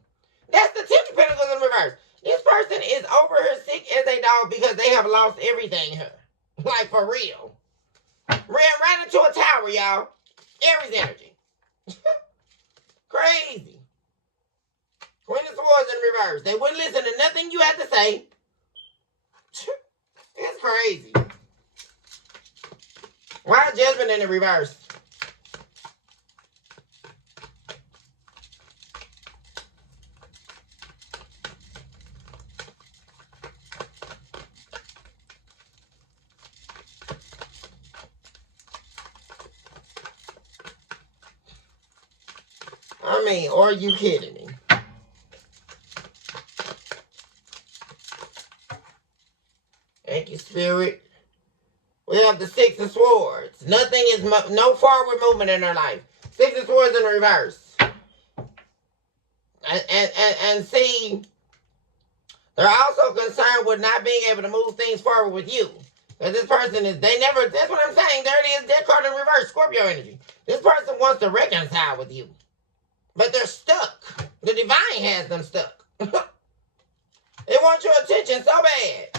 That's the Ten of Pentacles in the reverse. This person is over here sick as a dog because they have lost everything here. Like, for real. Ran right into a tower, y'all. Aries energy. Crazy. Queen of Swords in reverse. They wouldn't listen to nothing you had to say. It's crazy. Why Judgment in the reverse? I mean, are you kidding me? Thank you, Spirit. We have the Six of Swords. Nothing is, no forward movement in their life. Six of Swords in the reverse. And see, they're also concerned with not being able to move things forward with you. Because this person is, that's what I'm saying. There it is, death card in reverse, Scorpio energy. This person wants to reconcile with you. But they're stuck. The divine has them stuck. They want your attention so bad.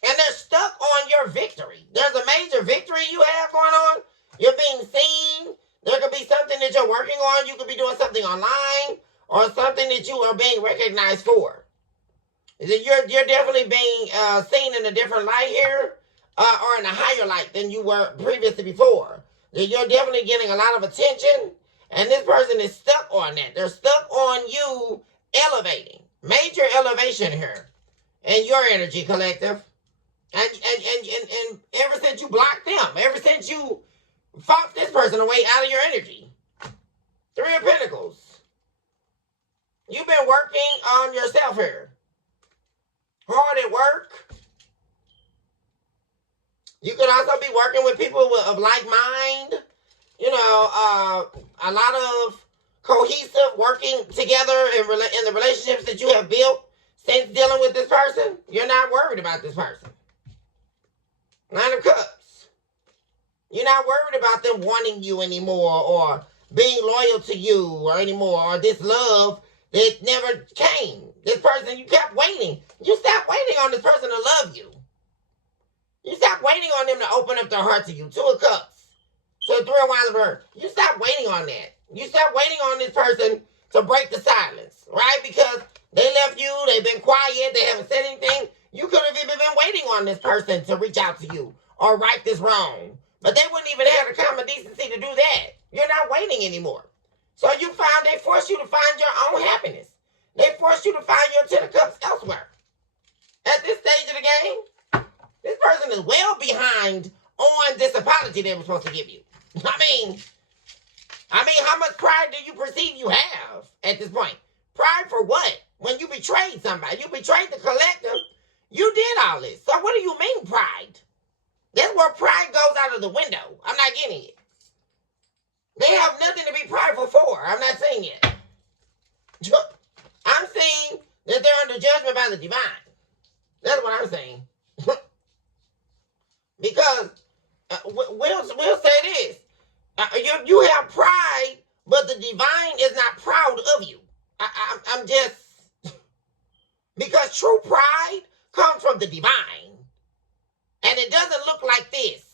And they're stuck on your victory. There's a major victory you have going on. You're being seen. There could be something that you're working on. You could be doing something online or something that you are being recognized for. You're definitely being seen in a different light here or in a higher light than you were previously before. You're definitely getting a lot of attention, and this person is stuck on that. They're stuck on you elevating. Major elevation here in your energy, collective. And ever since you blocked them, ever since you fought this person away out of your energy. Three of Pentacles. You've been working on yourself here. Hard at work. You could also be working with people of like mind. You know, a lot of cohesive working together in the relationships that you have built since dealing with this person. You're not worried about this person. Nine of Cups. You're not worried about them wanting you anymore or being loyal to you or anymore or this love that never came. This person, you kept waiting. You stopped waiting on this person to love you. You stopped waiting on them to open up their heart to you. Two of Cups. So Three of Wands of Earth. You stopped waiting on that. You stopped waiting on this person to break the silence, right? Because they left you, they've been quiet, they haven't said anything. You could have even been waiting on this person to reach out to you or right this wrong. But they wouldn't even have the common decency to do that. You're not waiting anymore. So you found they forced you to find your own happiness. They forced you to find your 10 of cups elsewhere. At this stage of the game, this person is well behind on this apology they were supposed to give you. I mean, how much pride do you perceive you have at this point? Pride for what? When you betrayed somebody, you betrayed the collective, you did all this. So what do you mean pride? That's where pride goes out of the window. I'm not getting it. They have nothing to be prideful for. I'm not saying it. I'm saying that they're under judgment by the divine. That's what I'm saying. Because we'll say this. You have pride, but the divine is not proud of you. I'm just... Because true pride comes from the divine. And it doesn't look like this.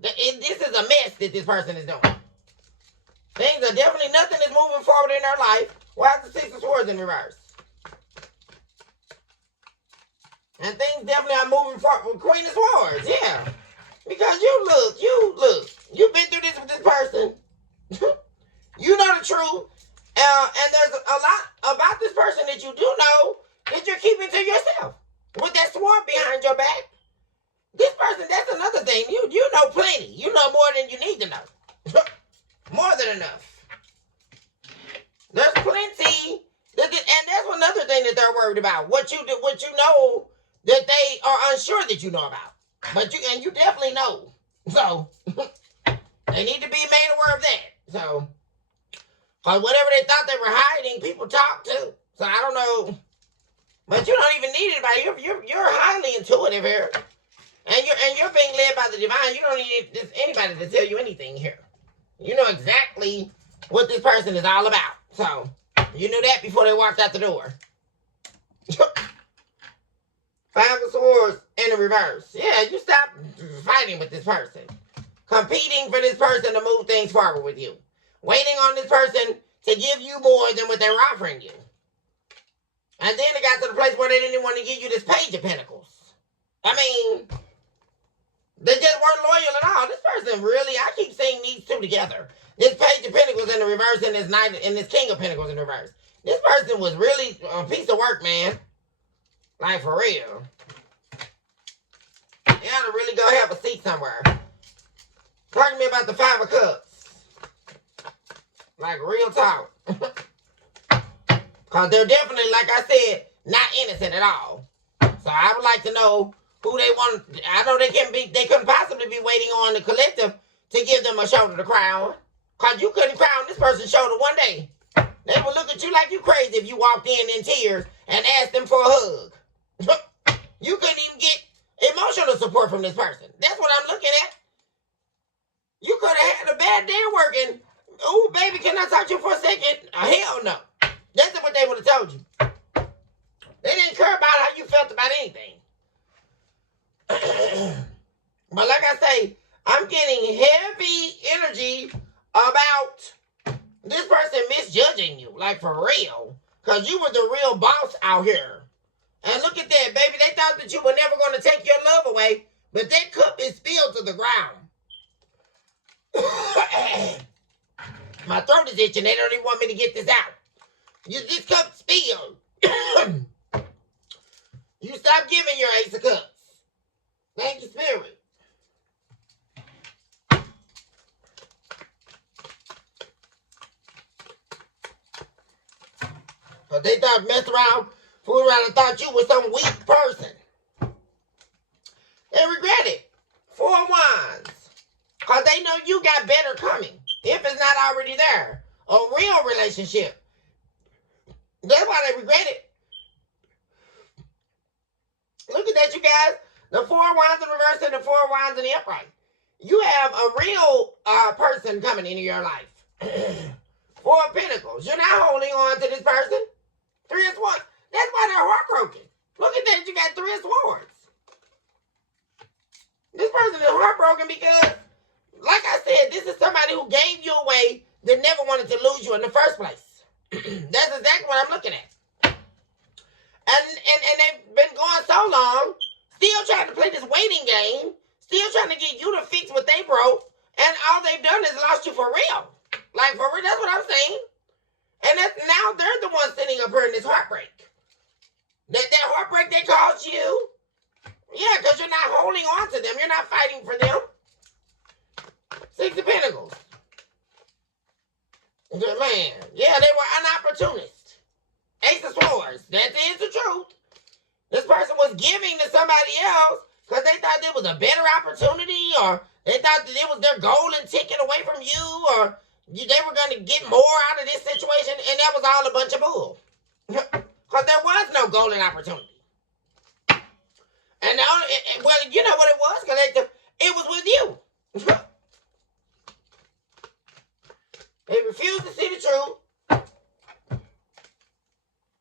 This is a mess that this person is doing. Things are definitely... Nothing is moving forward in their life. Why is the Six of Swords in reverse? And things definitely are moving forward with Queen of Swords. Yeah. Because you look. You've been through this with this person. You know the truth. And there's a lot about this person that you do know that you're keeping to yourself. With that sword behind your back. This person, that's another thing. You know plenty. You know more than you need to know. More than enough. There's plenty. And that's another thing that they're worried about. What you know that they are unsure that you know about. But you definitely know. So, they need to be made aware of that. So, because whatever they thought they were hiding, people talk too. So, I don't know. But you don't even need anybody. You're highly intuitive here. And you're being led by the divine. You don't need anybody to tell you anything here. You know exactly what this person is all about. So, you knew that before they walked out the door. Five of Swords in the reverse. Yeah, you stop fighting with this person. Competing for this person to move things forward with you. Waiting on this person to give you more than what they're offering you. And then it got to the place where they didn't want to give you this Page of Pentacles. I mean, they just weren't loyal at all. This person really, I keep seeing these two together. This Page of Pentacles in the reverse and this King of Pentacles in the reverse. This person was really a piece of work, man. Like, for real. You ought to really go have a seat somewhere. Talk to me about the Five of Cups. Like, real talk. Because they're definitely, like I said, not innocent at all. So I would like to know who they want. I know they couldn't possibly be waiting on the collective to give them a shoulder to cry on. Because you couldn't cry on this person's shoulder one day. They would look at you like you crazy if you walked in tears and asked them for a hug. You couldn't even get emotional support from this person. That's what I'm looking at. You could have had a bad day working. Oh, baby, can I talk to you for a second? Hell no. That's what they would have told you. They didn't care about how you felt about anything. But like I say, I'm getting heavy energy about this person misjudging you. Like, for real. Because you were the real boss out here. And look at that, baby. They thought that you were never going to take your love away. But that cup is spilled to the ground. My throat is itching. They don't even want me to get this out. This cup spilled. You stop giving your Ace of Cups. Thank you, Spirit. Because they thought, messed around, fooled around and thought you were some weak person. They regret it. 4 of Wands. Because they know you got better coming. If it's not already there. A real relationship. That's why they regret it. Look at that, you guys. The 4 of Wands in reverse and the 4 of Wands in the upright. You have a real person coming into your life. 4 of Pentacles. You're not holding on to this person. 3 of Swords. That's why they're heartbroken. Look at that. You got 3 of Swords. This person is heartbroken because, like I said, this is somebody who gave you away that never wanted to lose you in the first place. That's exactly what I'm looking at. And they've been going so long, still trying to play this waiting game, still trying to get you to fix what they broke, and all they've done is lost you for real. Like, for real, that's what I'm saying. And now they're the ones sitting up here in this heartbreak. That heartbreak they caused you. Yeah, because you're not holding on to them. You're not fighting for them. Six of Pentacles. Man, yeah, they were an opportunist. Ace of Swords. That is the truth. This person was giving to somebody else because they thought there was a better opportunity, or they thought that it was their golden ticket away from you, or they were going to get more out of this situation, and that was all a bunch of bull. Because there was no golden opportunity. And well, you know what it was? Because it was with you. They refused to see the truth.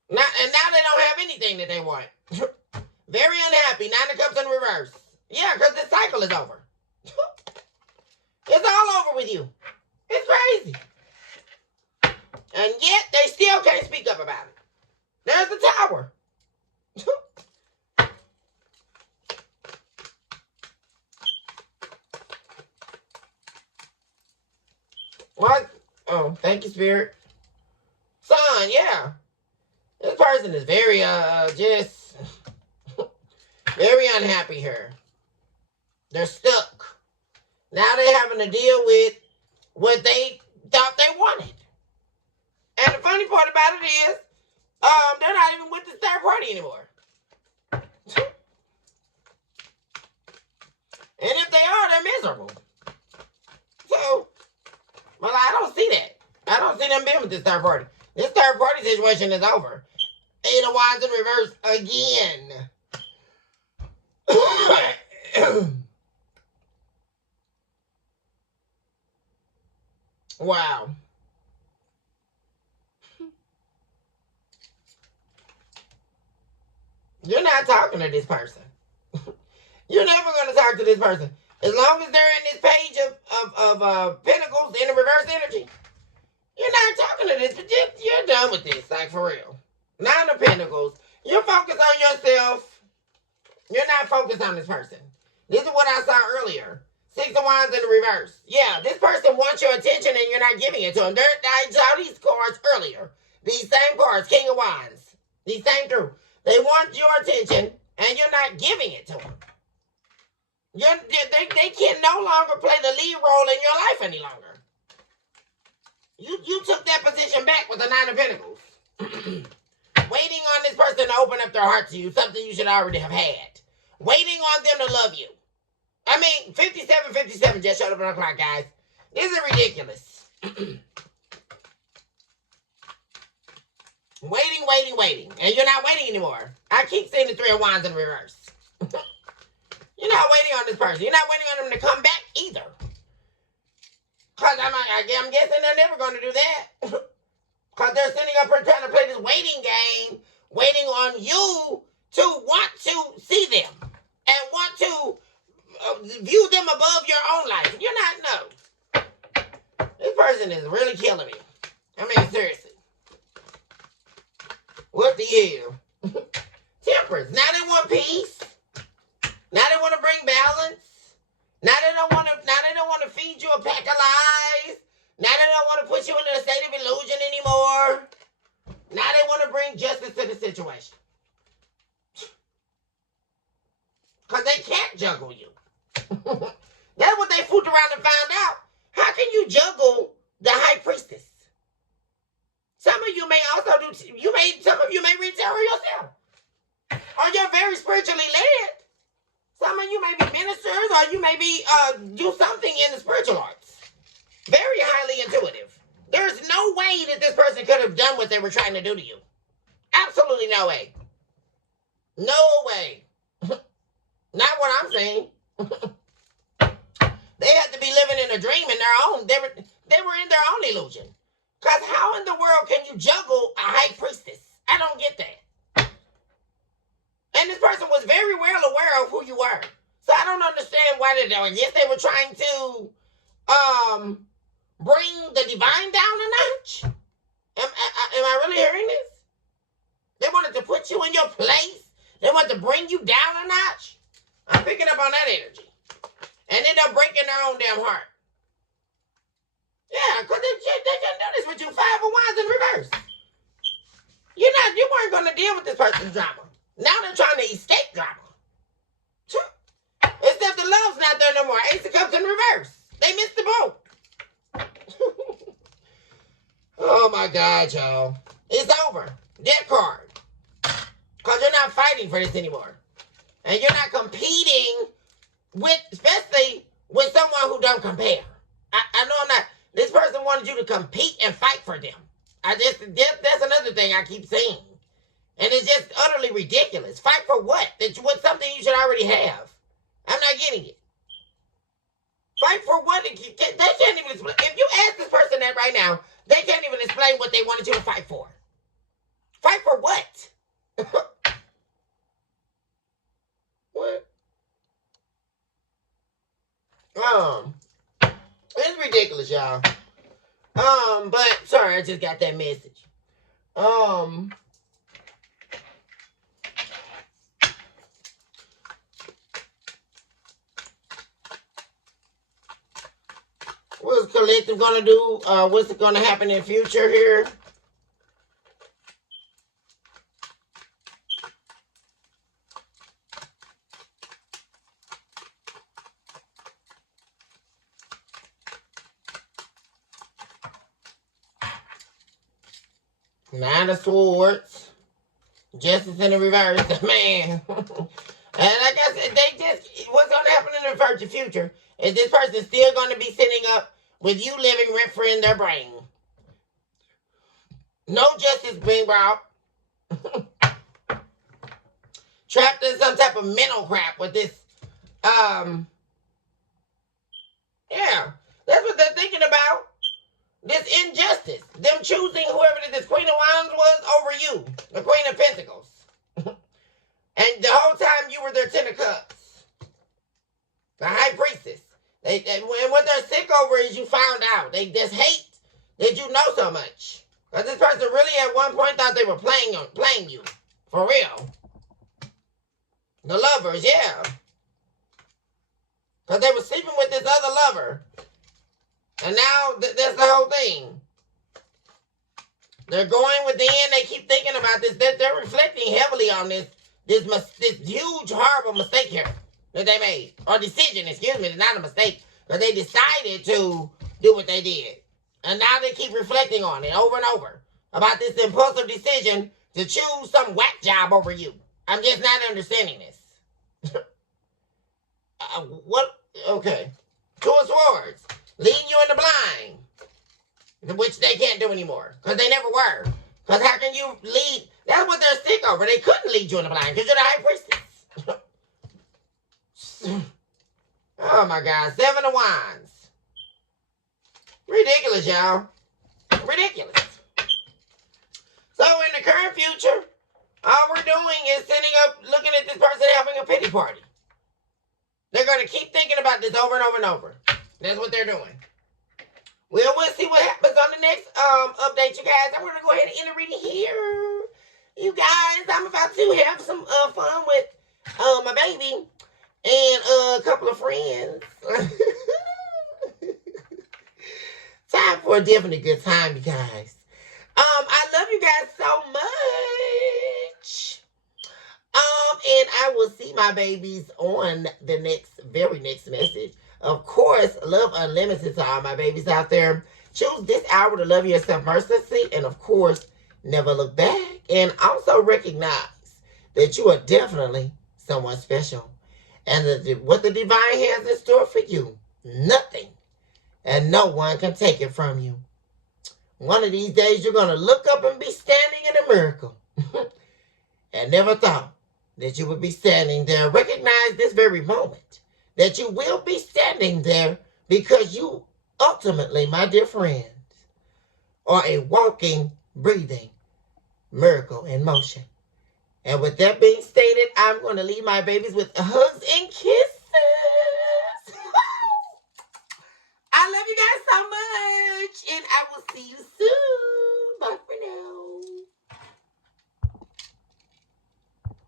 Now they don't have anything that they want. Very unhappy. 9 of Cups in reverse. Yeah, because the cycle is over. It's all over with you. It's crazy. And yet, they still can't speak up about it. There's the Tower. What? Oh, thank you, Spirit. Son, yeah. This person is very, just very unhappy here. They're stuck. Now they're having to deal with what they thought they wanted. And the funny part about it is, they're not even with this third party anymore. And if they are, they're miserable. So, well, I don't see that. I don't see them being with this third party. This third party situation is over. 8 of Wands in reverse again. Wow. You're not talking to this person. You're never going to talk to this person. As long as they're in this page of Pentacles in the reverse energy, you're not talking to this. You're done with this, like, for real. 9 of Pentacles. You're focused on yourself. You're not focused on this person. This is what I saw earlier. 6 of Wands in the reverse. Yeah, this person wants your attention and you're not giving it to them. I saw these cards earlier. These same cards, King of Wands. These same two. They want your attention and you're not giving it to them. They can no longer play the lead role in your life any longer. You took that position back with the 9 of Pentacles. Waiting on this person to open up their heart to you, something you should already have had. Waiting on them to love you. I mean, 57 just showed up on the clock, guys. This is ridiculous. Waiting. And you're not waiting anymore. I keep seeing the 3 of Wands in reverse. You're not waiting on this person. You're not waiting on them to come back either. Because I'm guessing they're never going to do that. Because they're sitting up here trying to play this waiting game, waiting on you to want to see them and want to view them above your own life. You're not, no. This person is really killing me. I mean, seriously. What the hell? Temperance. Now they want peace. Now they want to bring balance. Now they don't want to feed you a pack of lies. Now they don't want to put you in a state of illusion anymore. Now they want to bring justice to the situation. Because they can't juggle you. That's what they fooled around and found out. How can you juggle the High Priestess? Some of you may also some of you may read tarot yourself. Or you're very spiritually led. Some of you may be ministers, or you may be do something in the spiritual arts. Very highly intuitive. There's no way that this person could have done what they were trying to do to you. Absolutely no way. No way. Not what I'm saying. They had to be living in a dream in their own. They were in their own illusion. Because how in the world can you juggle a High Priestess? I don't get that. And this person was very well aware of who you were. So I don't understand why they're doing. Yes, they were trying to bring the divine down a notch. Am I really hearing this? They wanted to put you in your place. They want to bring you down a notch. I'm picking up on that energy. And then they're breaking their own damn heart. Yeah, because they can do this with you. 5 of Wands in reverse. You weren't going to deal with this person's drama. Now they're trying to escape drama. Except the love's not there no more. Ace of Cups in reverse. They missed the boat. Oh my God, y'all. It's over. Death card. Because you're not fighting for this anymore. And you're not competing with, especially with someone who don't compare. I know I'm not. This person wanted you to compete and fight for them. That's another thing I keep saying. And it's just utterly ridiculous. Fight for what? What's something you should already have? I'm not getting it. Fight for what? They can't even explain. If you ask this person that right now, they can't even explain what they wanted you to fight for. Fight for what? What? It's ridiculous, y'all. But sorry, I just got that message. What's collective gonna do? What's gonna happen in the future here? Nine of Swords. Justice in the reverse. Man. And like I said, what's going to happen in the future is this person still going to be sitting up with you living rent-free in their brain. No justice being brought. Trapped in some type of mental crap with this. Yeah. That's what they're thinking about. This injustice. Them choosing whoever this Queen of Wands was over you. The Queen of Pentacles. And the whole time you were their 10 of Cups. The High Priestess. And what they're sick over is you found out. They just hate that you know so much. Because this person really at one point thought they were playing you. For real. The lovers, yeah. Because they were sleeping with this other lover. And now that's the whole thing. They're going within. They keep thinking about this. They're reflecting heavily on this huge, horrible mistake here that they made. Or decision, excuse me. It's not a mistake. But they decided to do what they did. And now they keep reflecting on it over and over. About this impulsive decision to choose some whack job over you. I'm just not understanding this. What? Okay. 2 of Swords. Leading you in the blind. Which they can't do anymore. Because they never were. Because how can you lead? That's what they're sick over. They couldn't lead you in the blind. Because you're the High Priestess. Oh my God. 7 of Wands. Ridiculous, y'all. Ridiculous. So in the current future, all we're doing is sitting up looking at this person having a pity party. They're going to keep thinking about this over and over and over. That's what they're doing. We'll see what happens on the next update, you guys. I'm going to go ahead and end the reading here. You guys, I'm about to have some fun with my baby and a couple of friends. Time for a definitely good time, you guys. I love you guys so much. And I will see my babies on the very next message. Of course, love unlimited to all my babies out there. Choose this hour to love yourself mercilessly. And of course, never look back. And also recognize that you are definitely someone special. And what the divine has in store for you, nothing and no one can take it from you. One of these days, you're going to look up and be standing in a miracle. And never thought that you would be standing there. Recognize this very moment that you will be standing there because you ultimately, my dear friends, are a walking, breathing miracle in motion. And with that being stated, I'm going to leave my babies with hugs and kisses. I love you guys so much, and I will see you soon.